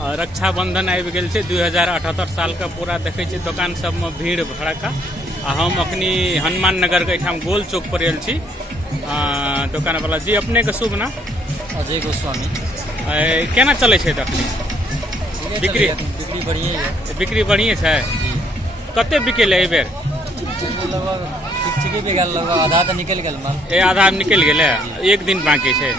रक्षाबंधन आबि गेल छै 2078 साल का पूरा देखै छी दुकान सब में भीड़ भड़का। हम अखनी हनुमान नगर के एठाम गोल चौक पर आयल छी। दुकान वाला जी अपने के शुभ नाम? अजय गोस्वामी। केना चले छै अखनी बिक्री? बिक्री बढ़िया है। बिक्री बढ़िया छै। कते बिकेले एहि बेर? लगभग ठीक बिकल, लगभग आधा तो निकल गेल माल। आधा निकल गेले, एक दिन बाकी छै।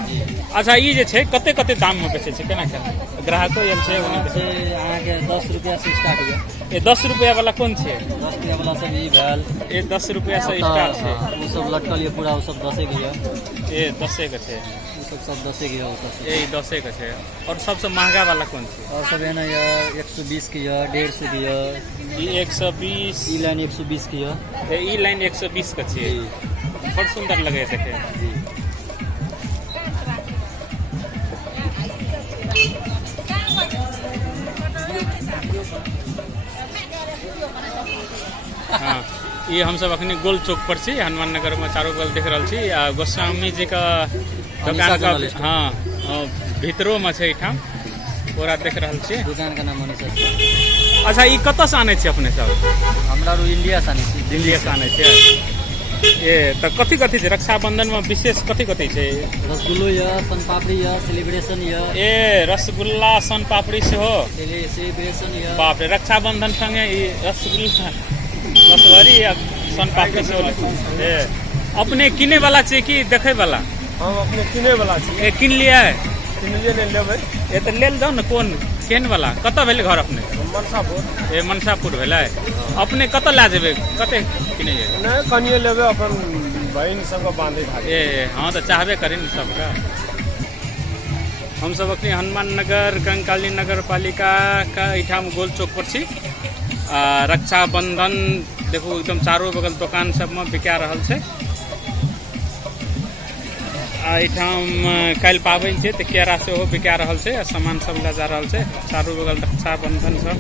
अच्छा ई जे छै कते कते दाम में बेचे छै, केना केना ग्राहको यल छै? अहाँ के 10 रुपया से स्टार्ट है। ये 10 रुपया वाला कौन छै? 10 रुपया वाला सब ई भेल। ये 10 रुपया से स्टार्ट छै। वो सब लटकल ये पूरा, वो सब 10 के है। ये 10 के छै। वो सब 10 के है। ये 10 के छै। और सबसे महंगा वाला कौन छै? और सब है ना, ये 120 की है, 150 की है। ई 120, ई लाइन 120 की है। ई लाइन 120 के छै। बड़ सुंदर लगे देखे। हाँ, ये हम सब अखनी गोल चौक पर छी, हनुमान नगर में चारों बगल देख रहा छी। गोस्वामी जी का दुकान का, हाँ भीतरो में छै एठाम पूरा देख रहा छी। दुकान का नाम मनीषा। अच्छा ई कत से आने छी अपने सब? हमरा इंडिया से आने छी। इंडिया से आने छी। ये तो कथी कथी छै रक्षाबंधन में विशेष? कथी कथी छै? रसगुल्लो या सन पापड़ी या सेलिब्रेशन या। ए रसगुल्ला सन पापड़ी से हो सेलिब्रेशन या। बाप रे, रक्षाबंधन संगे ई रसगुल्ला रसवरी या सन पापड़ी से होले। अपने किने वाला छै कि देखे वाला? हम अपने किने वाला छी। ए किन लिया है? किनलिए नहीं लेबै। ए तो लेल जाओ न। कोन केन वाला? कत भेले घर अपने? मनसापुर। ए मनसापुर भेले। अपने कत ला जेबे? कते किने जेबे? नहीं कनिए लेबै, अपन बहन संग बांधे भागे। ए हाँ तो चाहबे करें सबका। हम सब अपनी हनुमान नगर कंकाली नगर पालिका का इठाम गोल चौक पर छी। रक्षाबंधन देखो एकदम चारों बगल दुकान सब में बिका रहल छै। एठाम कल पाबनि छै तो केरा सेहो बिका रहल छै, सामान सब ला जा रहल छै। चारों बगल रक्षाबंधन सब।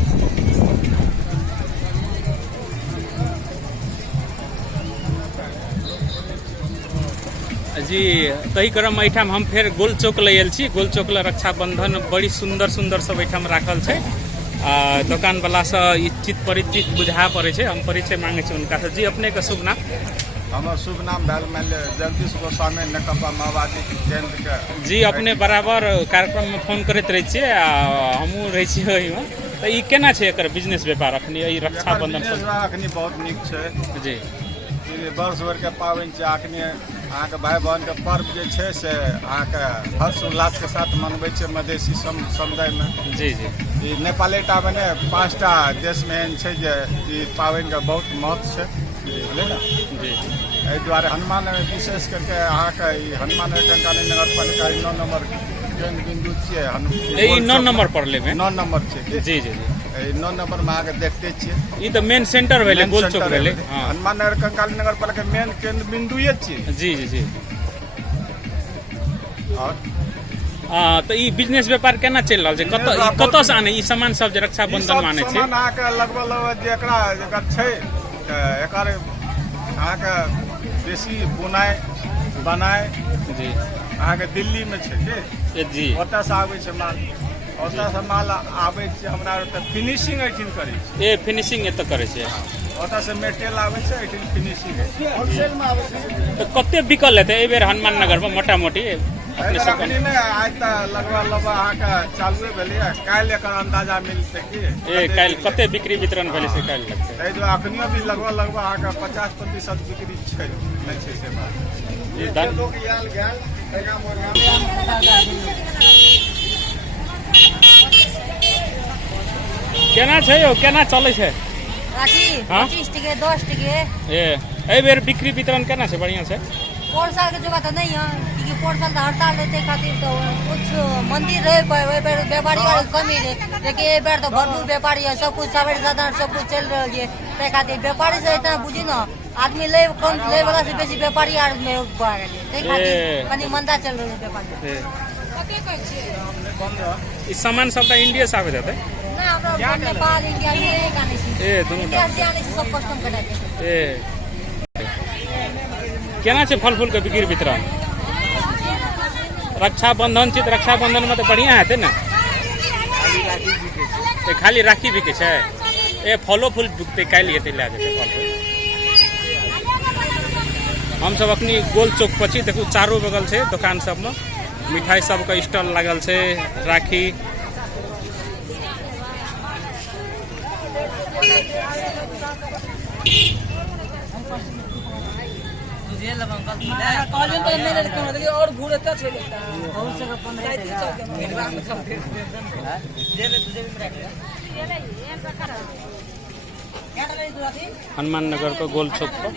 जी तही क्रम में एठाम हम फिर गोल चौक ले आयल छी। गोल चौक ले रक्षाबंधन बड़ी सुंदर सुंदर सब एठाम राखल छै। दुकान वाला से चित परिचित बुझा पड़े छै। हम परिचय मांगे छी उनका से। जी अपने का शुभ नाम? हमार शुभ नाम भेल जगदीश गोस्वामी, नेकपा माओवादी केंद्र के। जी अपने बराबर कार्यक्रम में फोन करते रहे छियै, हमहूँ रहे छियै ओहिमे। तो ई केना छै एकर बिजनेस व्यापार अखनी ई रक्षाबंधन सब? अखनी बहुत नीक छै जी। वर्ष भर के पाबनि छै। अखनी अहाँके भाई बहन के पर्व जे छै से अहाँके हर्ष उल्लास के साथ मनबै छै मधेसी समुदाय में। जी जी। ई नेपाले टा में ने 5टा देश में एहन छै जे ई पाबनि के बहुत महत्व छै, बुझलियै ने। जी। एहि दुआरे हनुमान नगर विशेष करके अहाँके ई हनुमान नगर कंकाली नगर पालिका 9 नंबर केंद्र बिंदु छियै। 9 नंबर पर लेबे? 9 नंबर छै। जी जी जी। 9 नंबर में आके देखते छियै। ई तो मेन सेंटर भेले, गोल चौक भेले। हनुमान नगर कंकाली नगर पालिका मेन केंद्र बिंदु ये छियै। जी जी जी। और तो ई बिजनेस व्यापार केना चल रहल छै? कत से आने ई सामान सब जे रक्षाबंधन में आने छै? सामान अहाँके लगभग जेकरा जेकर छै एकर अहाँके बेसी बुनाइ बनाइ जी अहाँके दिल्ली में छै कि जी। ओतऽ से आबै छै माल, ओतऽ से माल आबै छै हमरा ओतऽ फिनिशिंग एठिन करै छै। ए फिनिशिंग एतऽ करे छै? ओतऽ से मेटेरियल आबै छै, एठिन फिनिशिंग होलसेल में आबै छै। तो कते बिकल हेतै एहि बेर हनुमान नगर में मोटा मोटी? अपने सब अखनी नहि, आइ तऽ लगभग अहाँके चालुए भेलैए। काल्हि एकर अंदाजा मिलतै कि काल्हि कते बिक्री वितरण भेलै से काल्हि लगतै। ताहि दुआरे अखनियो भी लगभग अहाँके 50% बिक्री छै, नहि छै से बात। केना छै यौ, केना चलै छै? 25 टके 10 टके। एहि बेर बिक्री वितरण केना छै? बढ़िया छै? पोर साल के जगह तो नहीं है, क्योंकि पोर साल तो हड़ताल रहते खातिर तो कुछ मंदिर रहे व्यापारी वाले कमी रहे। लेकिन ये बार तो भरपूर व्यापारी है, सब कुछ सवेरे साधारण सब कुछ चल रहा है। खातिर व्यापारी से इतना बुझी ना, आदमी ले कम ले वाला से बेसी व्यापारी आर में बढ़ गए। खातिर कनी मंदा चल रहा है व्यापार। ई सामान सबटा इंडिया से आबे देतै? ना हमरा नेपाल इंडिया में एक आने छी। दोनों इंडिया से आने छी सब कस्टम कटा के। केना छै फल फूल के बिक्री वितरण? रक्षाबंधन छै, रक्षाबंधन में तो बढ़िया हेतै ना? ए खाली राखी बिकै छै ए फलो फूल बिकतै काल्हि हेतै लए जेतै फल फूल हम सब अपनी गोल चौक पर छी देखू चारो बगल छै दुकान सब में मिठाई सब का स्टॉल लागल छै राखी और घूर अच्छा छे हनुमान नगर को गोल चौक पर